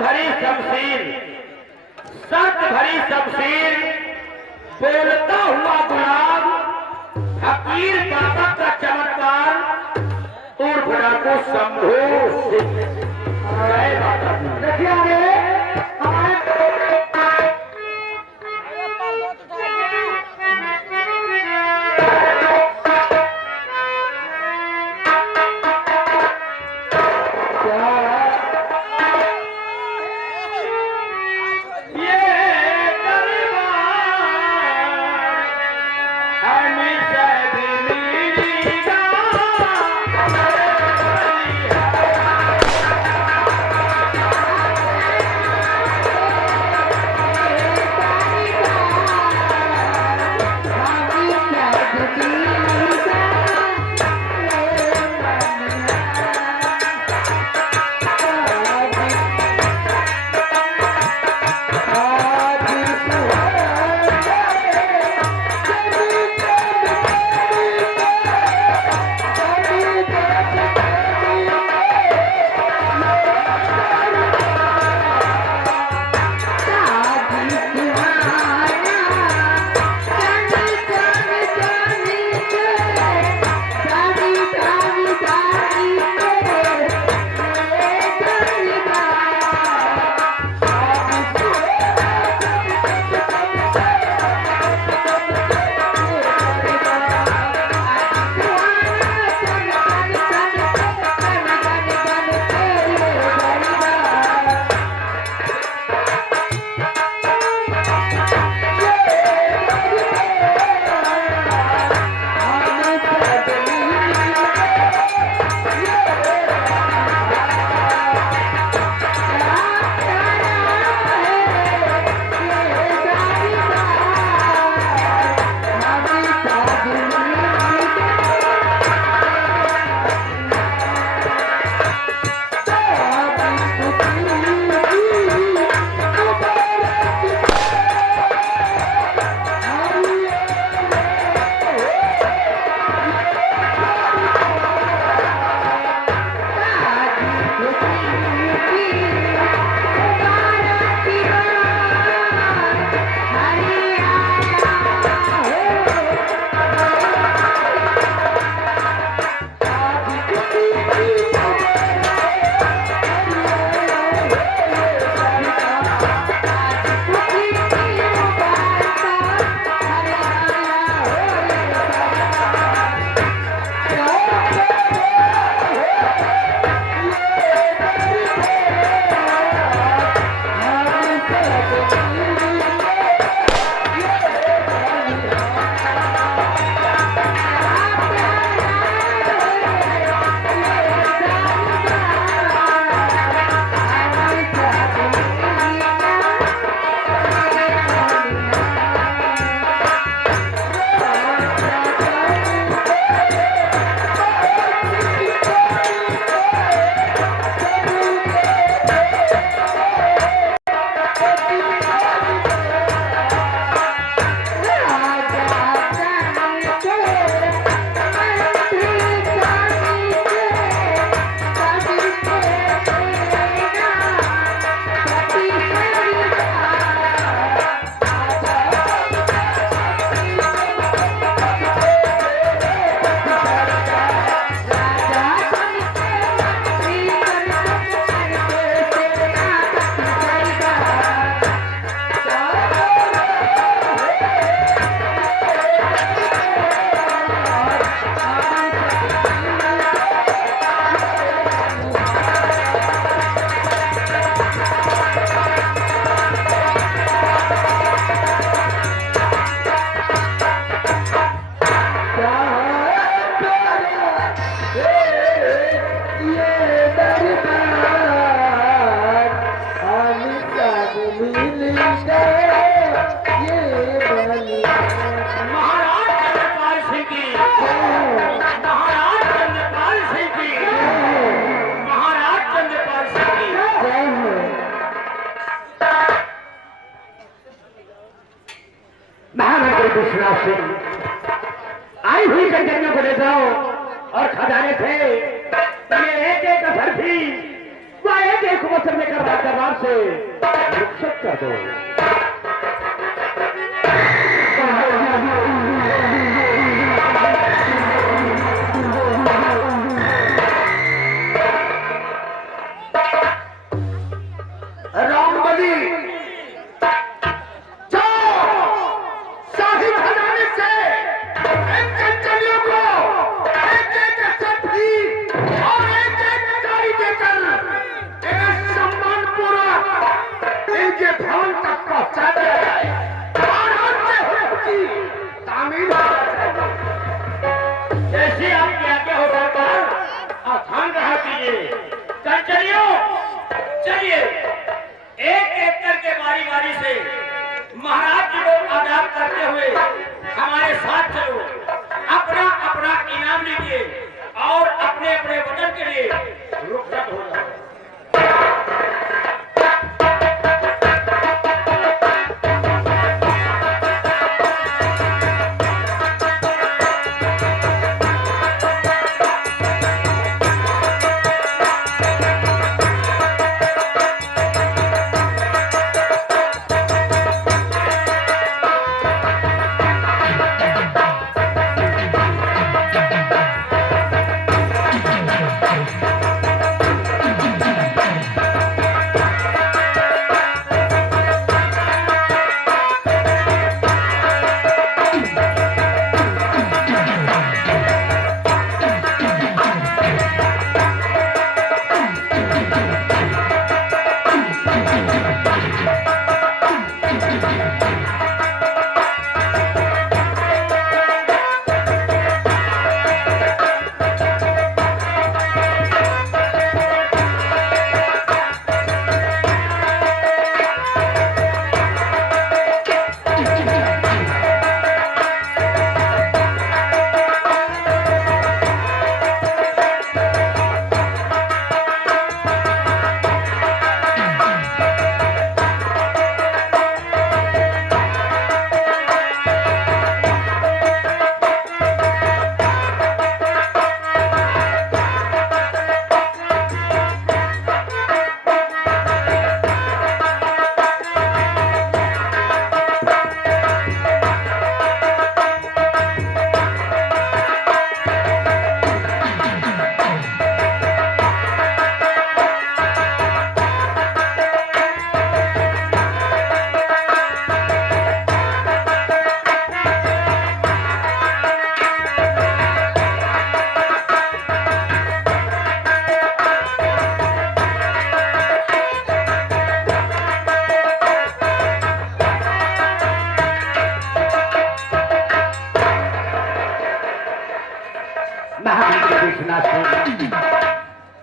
भरी शमशीर बोलता हुआ गुलाब फकीर बाबा का चमत्कार उर्फ डाकू शंभू सिंह। जय माता दी। देखिए आई हुई कंटेनर को ले जाओ और खजाने थे ये एक एक असर थी वह एक एक वचन में कर दरबार से रुखसत कर दो। रामबली शाही खजाने से इन कंचनियों को एक सब्जी और एक गाड़ी देकर इन्हें सम्मानपूर्वक इनके भवन तक पहुंचा दिया जाए और उनकी तामीर जैसे आपकी आज्ञा हो सरकार, आसान रहा कीजिए। कंचनियों चलिए, एक एक करके बारी बारी से महाराज जी को आजाद करते हुए हमारे साथ चलो। अपना अपना इनाम लीजिए और अपने अपने वतन के लिए रुखसत हो जाओ।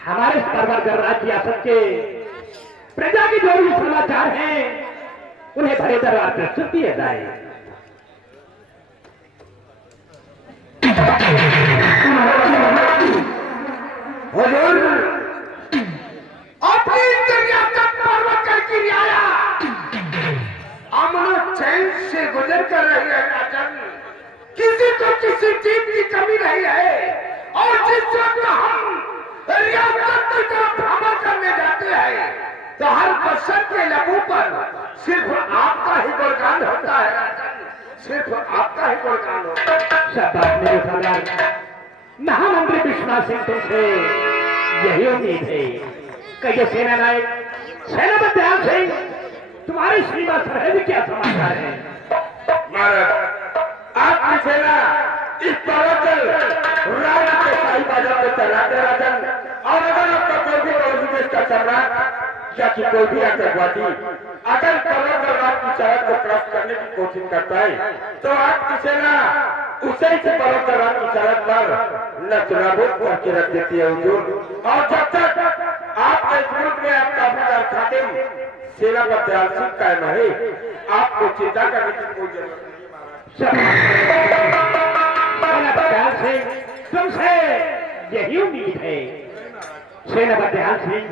हमारे परवरगर राज्य रियासत के प्रजा के जो भी समाचार हैं उन्हें भरे दरबार प्रस्तुत किए जाए। हुजूर, अपनी रियासत परवरगर की रियाया अमन चैन से गुजर कर रही है राजन। किसी को किसी चीज की कमी नहीं है और जिस वक्त हम रियासत की तरफ भ्रमण करने जाते हैं तो हर बशर के लबों पर सिर्फ आपका ही गुणगान होता है राजन, सिर्फ आपका ही गुणगान होता है। शाबाश मेरे सरदार, महामंत्री विश्वनाथ सिंह तुमसे यही उम्मीद है। कहिए सेना नायक सेनापति दयाल सिंह, तुम्हारी सीमा सरहद क्या समाचार है? महाराज, आपकी सेना इस पर्वतल राजा के शाही बाजार में चलाते राजन, और अगर आपका कोई भी पड़ोसी देश का सम्राट या कि कोई भी आतंकवादी अगर पर्वतल राज की सरहद को क्रॉस करने की कोशिश करता है तो आपकी सेना उसे ही पर्वतल राज की सरहद पर नचनाबूद करके रख देती है हुजूर। और जब तक आपके इस मुल्क में आपका अफसर खातिम सेना पर दयाल सिंह कायम है, आपको चिंता करने की कोई जरूरत दयाल सिंह, तुमसे यही उम्मीद है। सेनापति दयाल सिंह,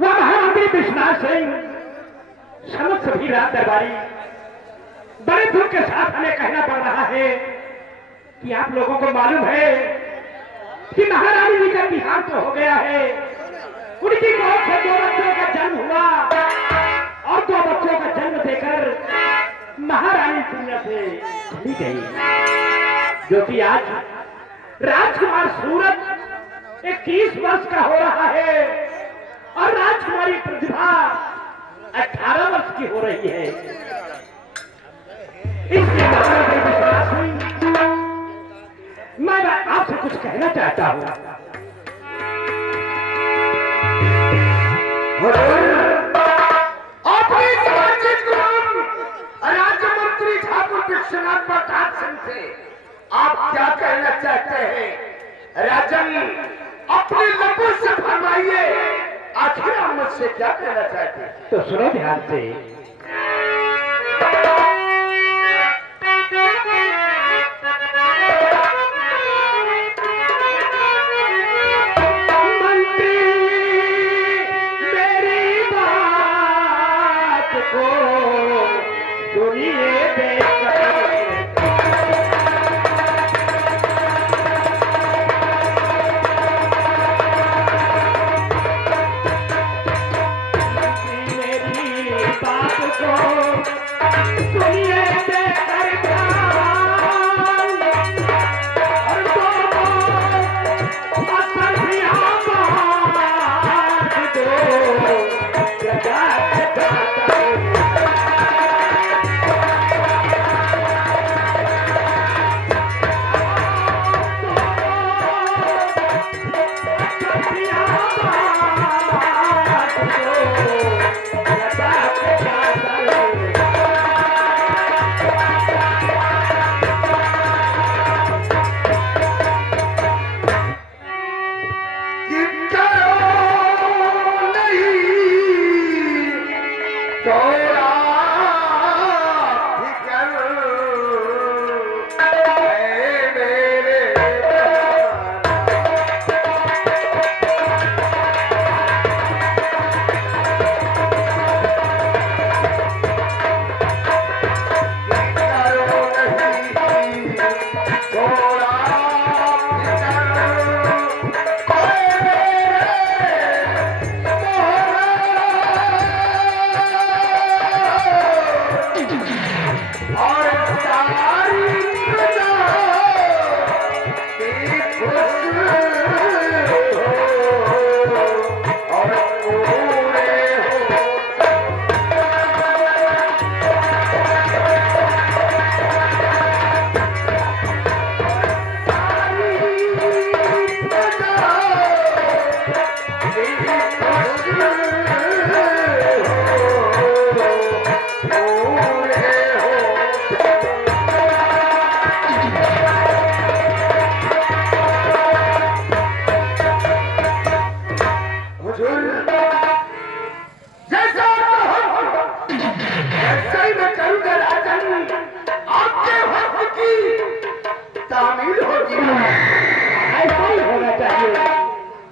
वह महामंत्री विश्वनाथ सिंह, समस्त सभी राज दरबारी बड़े दुख के साथ हमें कहना पड़ रहा है कि आप लोगों को मालूम है कि महारानी जी का देहांत हो गया है। उनकी मौत से 2 बच्चों का जन्म हुआ से खुली गई, जो कि आज राजकुमार सूरज 21 वर्ष का हो रहा है और राजकुमारी प्रतिभा 18 वर्ष की हो रही है। इसके बारे में विश्वास हुई, मैं आपसे कुछ कहना चाहता हूँ। अपने सामाजिक गुलाम राज्य मंत्री ठाकुर विश्वनाथ प्रताप सिंह से आप क्या कहना चाहते हैं? राजन, अपने लबों से फरमाइए, आखिर आप मुझसे क्या कहना चाहते हैं? तो सुनो ध्यान से।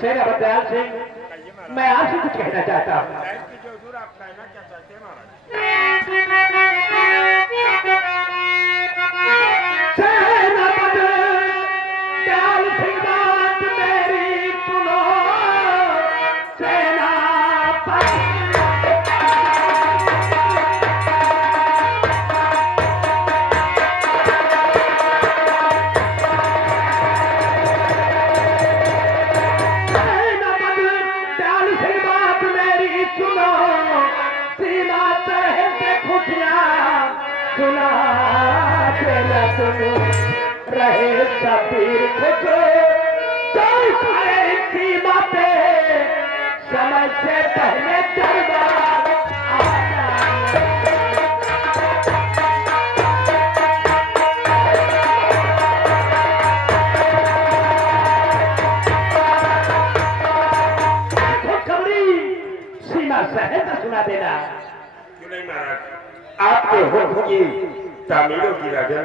सेनापति सिंह, मैं आपसे कुछ कहना चाहता हूँ। सेनापति दयाल सिंह, बात मेरी सुनो। सेनापति सुना रहे सफीर खुद सीमा पे समय से पहले दरबार खुशखबरी सीमा सहज सुना देना। क्यों नहीं महाराज, आपके हुक्म की तामीरों की राजन